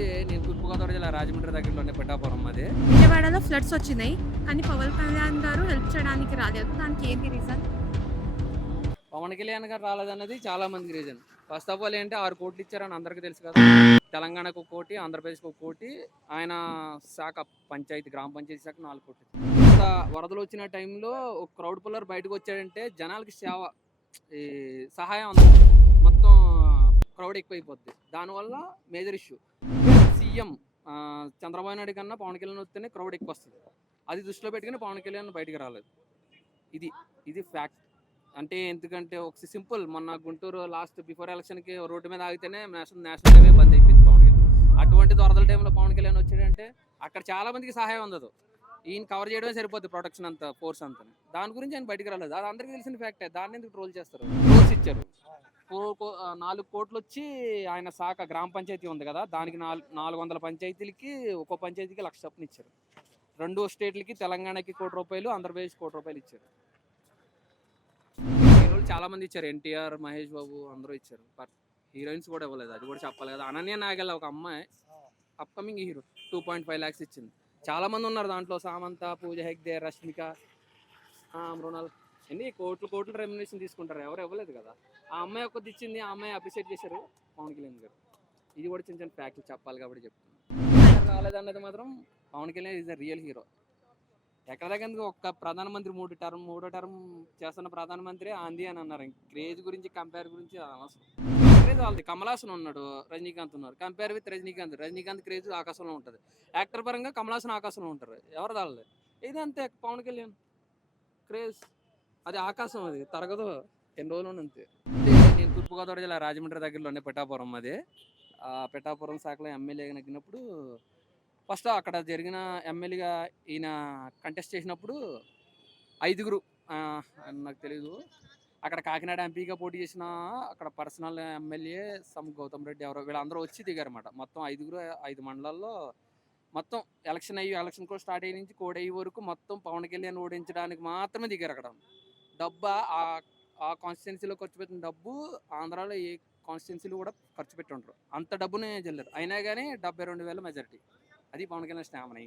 నేను తూర్పుగోదావరి జిల్లా రాజమండ్రి దగ్గరలోనే పెట్టాపురం అది. విజయవాడలో ఫ్లడ్స్ వచ్చినాయి కానీ పవన్ కళ్యాణ్ గారు హెల్ప్ చేయడానికి రాలేదు. దానికి ఏంటి రీజన్ పవన్ కళ్యాణ్ గారు రాలేదన్నది చాలా మందికి రీజన్ ఫస్ట్ ఆఫ్ ఆల్ ఏంటి ఆరు కోట్లు ఇచ్చారని అందరికీ తెలుసు కదా. తెలంగాణకు ఒక కోటి ఆంధ్రప్రదేశ్కి ఒక కోటి ఆయన శాఖ పంచాయతీ గ్రామ పంచాయతీ శాఖ నాలుగు కోట్లు వరదలు వచ్చిన టైంలో ఒక క్రౌడ్ పుల్లర్ బయటకు వచ్చాడంటే జనాలకి సేవ ఈ సహాయం మొత్తం క్రౌడ్ ఎక్కువైపోద్ది. దానివల్ల major issue CM Chandrababu Naidu కన్నా పవన్ కళ్యాణ్ వస్తేనే క్రౌడ్ ఎక్కువ వస్తుంది అది దృష్టిలో పెట్టుకుని పవన్ కళ్యాణ్ బయటికి రాలేదు. ఇది ఇది ఫ్యాక్ట్ అంటే ఎందుకంటే ఒక సింపుల్ మొన్న గుంటూరు లాస్ట్ బిఫోర్ ఎలక్షన్కి రోడ్డు మీద ఆగితేనే నేషనల్ నేషనల్ హైవే బంద్ అయిపోయింది పవన్ కళ్యాణ్. అటువంటి దొరదల టైంలో పవన్ కళ్యాణ్ వచ్చాడంటే అక్కడ చాలా మందికి సహాయం అందదు. ఈయన కవర్ చేయడమే సరిపోద్ది ప్రొటెక్షన్ అంతా ఫోర్స్ అంతా. దాని గురించి ఆయన బయటికి రాలేదు. అది అందరికీ తెలిసిన ఫ్యాక్టే దాన్ని ఎందుకు ట్రోల్ చేస్తారు? ఫోర్స్ ఇచ్చారు. ఫోర్ కో- నాలుగు కోట్లు వచ్చి ఆయన శాఖ గ్రామ పంచాయతీ ఉంది కదా దానికి నాలుగు నాలుగు వందల పంచాయతీలకి ఒక్కో పంచాయతీకి లక్ష చొప్పున ఇచ్చారు. రెండు స్టేట్లకి తెలంగాణకి కోటి రూపాయలు ఆంధ్రప్రదేశ్ కోటి రూపాయలు ఇచ్చారు. హీరోలు చాలా మంది ఇచ్చారు ఎన్టీఆర్ మహేష్ బాబు అందరూ ఇచ్చారు. బట్ హీరోయిన్స్ కూడా ఇవ్వలేదు అది కూడా చెప్పాలి కదా. అనన్య నాగల్ ఒక అమ్మాయి upcoming hero two point five lakhs ఇచ్చింది. చాలా మంది ఉన్నారు దాంట్లో సామంత పూజ హెగ్దే రష్మిక ఆ, మృణాల్ ఎన్ని కోట్లు కోట్లు రెమ్యునేషన్ తీసుకుంటారు. ఎవరు ఇవ్వలేదు కదా. ఆ అమ్మాయి ఒక్కటి ఇచ్చింది ఆ అమ్మాయి అప్రిషియేట్ చేశారు పవన్ కళ్యాణ్ గారు. ఇది కూడా చిన్న చిన్న ఫ్యాక్ట్లు చెప్పాలి కాబట్టి చెప్తున్నాను. రాలేదన్నది మాత్రం Pawan Kalyan is the real hero ఎక్కడ ఒక్క ప్రధానమంత్రి మూడు టర్మ్ మూడో టర్మ్ చేస్తున్న ప్రధానమంత్రి ఆంది అని అన్నారు. క్రేజ్ గురించి కంపేర్ గురించి అనవసరం. క్రేజ్ వాళ్ళది. కమలాసన్ ఉన్నాడు రజనీకాంత్ ఉన్నారు compare with Rajinikanth. Rajinikanth craze ఆకాశంలో ఉంటుంది. యాక్టర్ పరంగా కమలాసన్ ఆకాశంలో ఉంటారు. ఎవరు వాళ్ళది ఇది అంతే పవన్ కళ్యాణ్. క్రేజ్. అది ఆకాశం అది తరగదు. ఎన్ని రోజులు అంతే. నేను తూర్పుగోదావరి జిల్లా రాజమండ్రి దగ్గరలోనే పెట్టాపురం అది. ఆ పెట్టాపురం శాఖలో ఎమ్మెల్యేగా నెగ్గినప్పుడు ఫస్ట్ అక్కడ జరిగిన ఎమ్మెల్యేగా ఈయన కంటెస్ట్ చేసినప్పుడు ఐదుగురు నాకు తెలీదు. అక్కడ కాకినాడ ఎంపీగా పోటీ చేసిన అక్కడ personal MLA some Gautam Reddy ఎవరో వీళ్ళందరూ వచ్చి దిగారన్నమాట. మొత్తం ఐదుగురు ఐదు మండలాల్లో మొత్తం ఎలక్షన్ అయ్యి ఎలక్షన్ కూడా స్టార్ట్ అయ్యి నుంచి కోడ్ అయ్యే వరకు మొత్తం పవన్ కళ్యాణ్ ఓడించడానికి మాత్రమే దిగారు అక్కడ. డబ్బు ఆ ఆ కాన్స్టిట్యున్సీలో ఖర్చు పెట్టిన డబ్బు ఆంధ్రాలో ఏ కాన్స్టిట్యున్సీలో కూడా ఖర్చు పెట్టి ఉండరు. అంత డబ్బునే జల్లరు. అయినా కానీ డెబ్బై రెండు వేల మెజారిటీ అది పవన్ కళ్యాణ్ స్టామినా